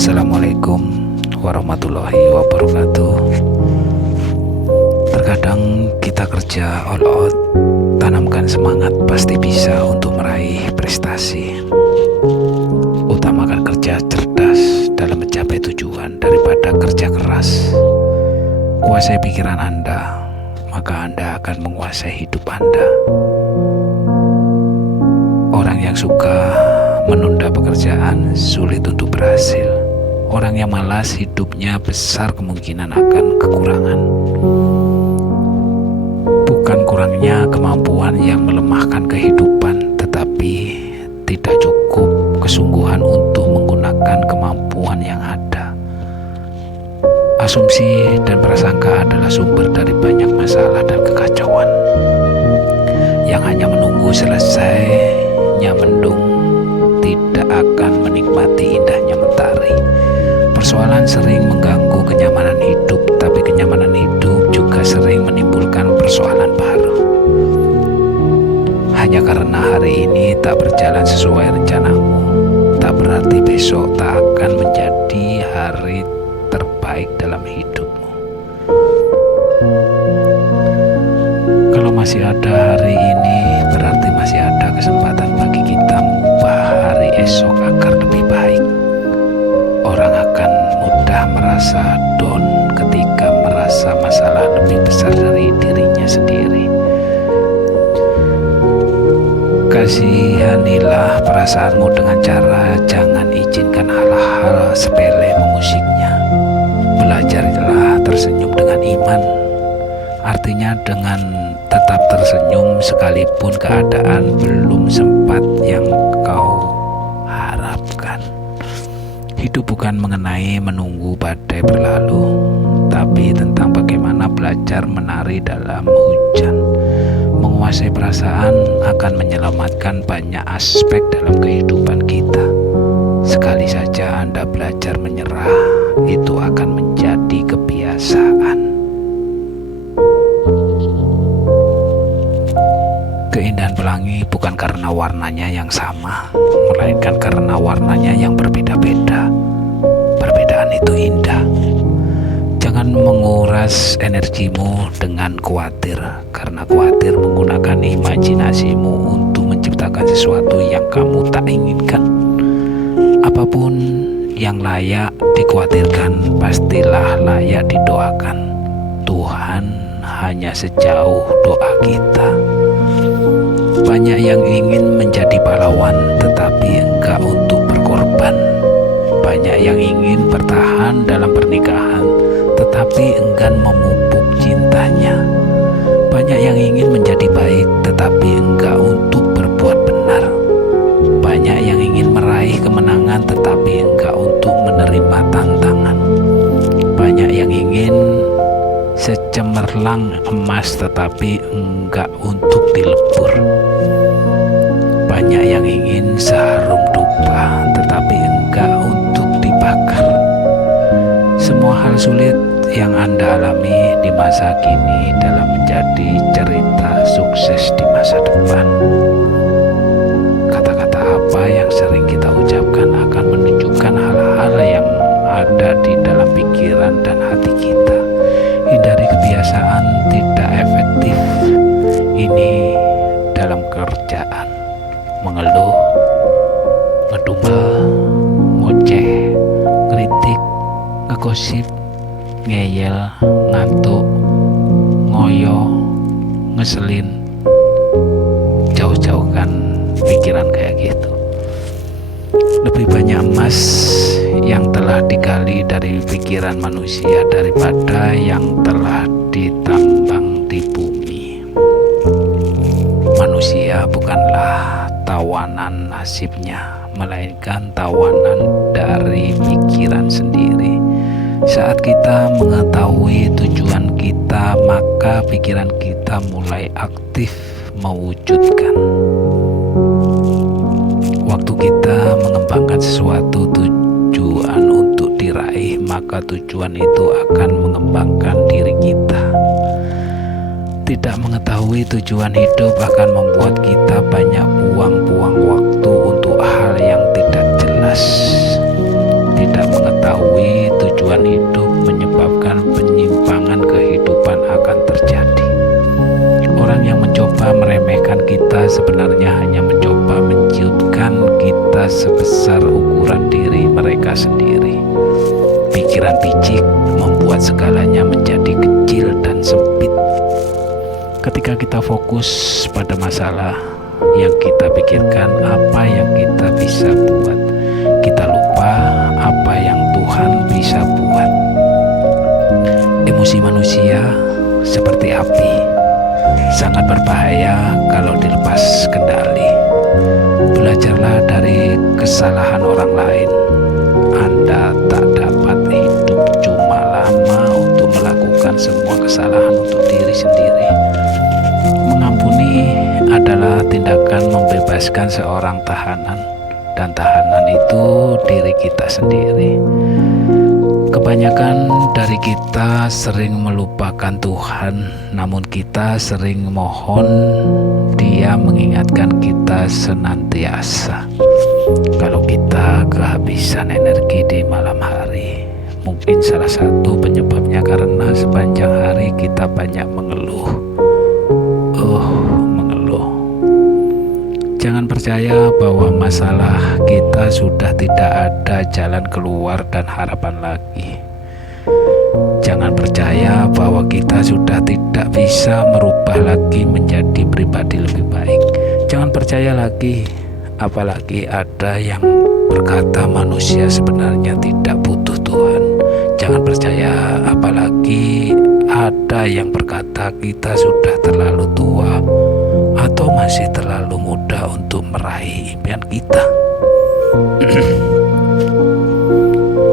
Assalamualaikum warahmatullahi wabarakatuh. Terkadang kita kerja all out, tanamkan semangat pasti bisa untuk meraih prestasi. Utamakan kerja cerdas dalam mencapai tujuan daripada kerja keras. Kuasai pikiran Anda, maka Anda akan menguasai hidup Anda. Orang yang suka menunda pekerjaan sulit untuk berhasil. Orang yang malas hidupnya besar kemungkinan akan kekurangan. Bukan kurangnya kemampuan yang melemahkan kehidupan, tetapi tidak cukup kesungguhan untuk menggunakan kemampuan yang ada. Asumsi dan prasangka adalah sumber dari banyak masalah dan kekacauan yang hanya menunggu selesainya mendung, tidak akan menikmati indahnya mentari. Persoalan sering mengganggu kenyamanan hidup, tapi kenyamanan hidup juga sering menimbulkan persoalan baru. Hanya karena hari ini tak berjalan sesuai rencanamu, tak berarti besok tak akan menjadi hari terbaik dalam hidupmu. Kalau masih ada hari ini, berarti masih ada kesempatan bagi kita mengubah hari esok agar lebih baik. Orang akan mudah merasa down ketika merasa masalah lebih besar dari dirinya sendiri. Kasihanilah perasaanmu dengan cara jangan izinkan hal-hal sepele mengusiknya. Belajarlah tersenyum dengan iman. Artinya dengan tetap tersenyum sekalipun keadaan belum sempat yang kau harapkan. Hidup bukan mengenai menunggu badai berlalu, tapi tentang bagaimana belajar menari dalam hujan. Menguasai perasaan akan menyelamatkan banyak aspek dalam kehidupan kita. Sekali saja Anda belajar menyerah, itu akan menjadi kebiasaan. Keindahan pelangi bukan karena warnanya yang sama, melainkan karena warnanya yang berbeda-beda. Perbedaan itu indah. Jangan menguras energimu dengan khawatir, karena khawatir menggunakan imajinasimu untuk menciptakan sesuatu yang kamu tak inginkan. Apapun yang layak dikhawatirkan, pastilah layak didoakan. Tuhan hanya sejauh doa kita. Banyak yang ingin menjadi pahlawan, tetapi enggak untuk berkorban. Banyak yang ingin bertahan dalam pernikahan, tetapi enggan memupuk cintanya. Banyak yang ingin menjadi baik, tetapi enggak untuk berbuat benar. Banyak yang ingin meraih kemenangan, tetapi enggak untuk menerima tantangan. Banyak yang ingin secemerlang emas, tetapi enggak untuk dilebur. Banyak yang ingin seharum dupa, tetapi enggak untuk dibakar. Semua hal sulit yang Anda alami di masa kini dalam menjadi cerita sukses di masa depan. Kata-kata apa yang sering kita ucapkan akan menunjukkan hal-hal yang ada di dalam pikiran dan hati kita. Hindari kebiasaan tidak efektif ini dalam kerjaan. Mengeluh, ngedumel, ngoceh, ngeritik, ngegosip, ngeyel, ngantuk, ngoyo, ngeselin. Jauh-jauhkan pikiran kayak gitu. Lebih banyak emas yang telah digali dari pikiran manusia daripada yang telah ditambang di bumi. Manusia bukanlah tawanan nasibnya, melainkan tawanan dari pikiran sendiri. Saat kita mengetahui tujuan kita, maka pikiran kita mulai aktif mewujudkan. Waktu kita mengembangkan sesuatu tujuan untuk diraih, maka tujuan itu akan mengembangkan diri kita. Tidak mengetahui tujuan hidup akan membuat kita banyak buang-buang waktu untuk hal yang tidak jelas. Tidak mengetahui jalan hidup menyebabkan penyimpangan kehidupan akan terjadi. Orang yang mencoba meremehkan kita sebenarnya hanya mencoba menciutkan kita sebesar ukuran diri mereka sendiri. Pikiran picik membuat segalanya menjadi kecil dan sempit. Ketika kita fokus pada masalah yang kita pikirkan, apa yang kita bisa buat, kita lupa apa yang Tuhan bisa buat. Emosi manusia seperti api, sangat berbahaya kalau dilepas kendali. Belajarlah dari kesalahan orang lain. Anda tak dapat hidup cuma lama untuk melakukan semua kesalahan untuk diri sendiri. Mengampuni adalah tindakan membebaskan seorang tahanan, dan tahanan itu diri kita sendiri. Kebanyakan dari kita sering melupakan Tuhan, namun kita sering mohon Dia mengingatkan kita senantiasa. Kalau kita kehabisan energi di malam hari, mungkin salah satu penyebabnya karena sepanjang hari kita banyak mengeluh. Jangan percaya bahwa masalah kita sudah tidak ada jalan keluar dan harapan lagi. Jangan percaya bahwa kita sudah tidak bisa merubah lagi menjadi pribadi lebih baik. Jangan percaya lagi, apalagi ada yang berkata manusia sebenarnya tidak butuh Tuhan. Jangan percaya, apalagi ada yang berkata kita sudah terlalu tua atau masih terlalu muda untuk meraih impian kita.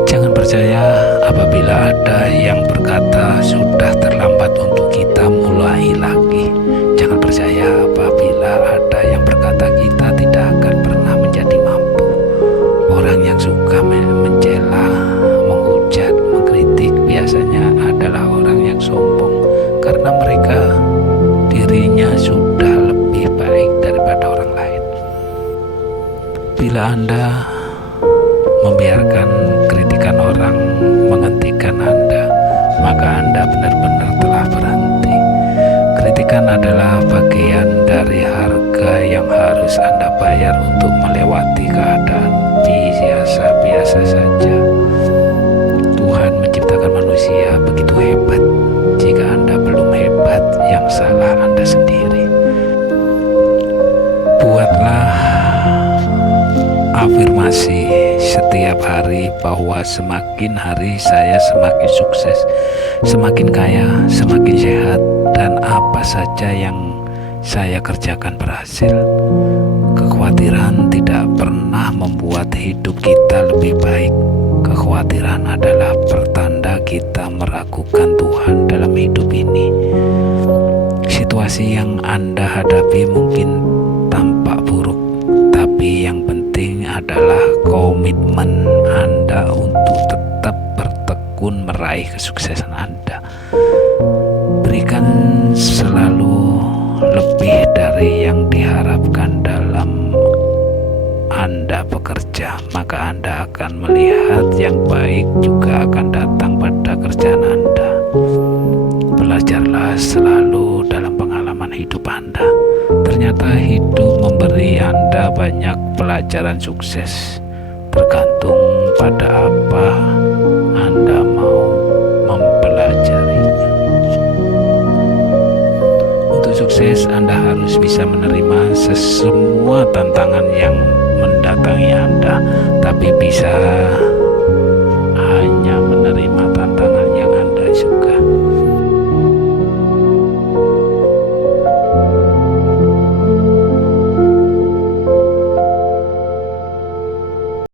Jangan percaya apabila ada yang berkata sudah terlambat untuk kita mulai lagi. Jangan percaya apabila ada yang berkata kita tidak akan pernah menjadi mampu. Orang yang suka mencela, menghujat, mengkritik biasanya adalah orang yang sombong, karena mereka dirinya sudah lebih baik daripada orang lain. Bila Anda membiarkan kritikan orang menghentikan Anda, maka Anda benar-benar telah berhenti. Kritikan adalah bagian dari harga yang harus Anda bayar untuk melewati keadaan biasa-biasa saja. Tuhan menciptakan manusia begitu hebat. Jika Anda belum hebat, yang salah Anda sendiri. Buatlah afirmasi setiap hari bahwa semakin hari saya semakin sukses, semakin kaya, semakin sehat, dan apa saja yang saya kerjakan berhasil. Kekhawatiran tidak pernah membuat hidup kita lebih baik. Kekhawatiran adalah pertanda kita meragukan Tuhan dalam hidup ini. Situasi yang Anda hadapi mungkin tampak buruk, tapi yang penting adalah komitmen Anda untuk tetap bertekun meraih kesuksesan Anda. Berikan selalu lebih dari yang diharapkan dalam Anda bekerja, maka Anda akan melihat yang baik juga akan datang pada kerjaan Anda. Belajarlah selalu dalam pengalaman hidup Anda. Ternyata hidup memberi Anda banyak pelajaran sukses, tergantung pada apa Anda mau mempelajarinya. Untuk sukses, Anda harus bisa menerima semua tantangan yang mendatangi Anda, tapi bisa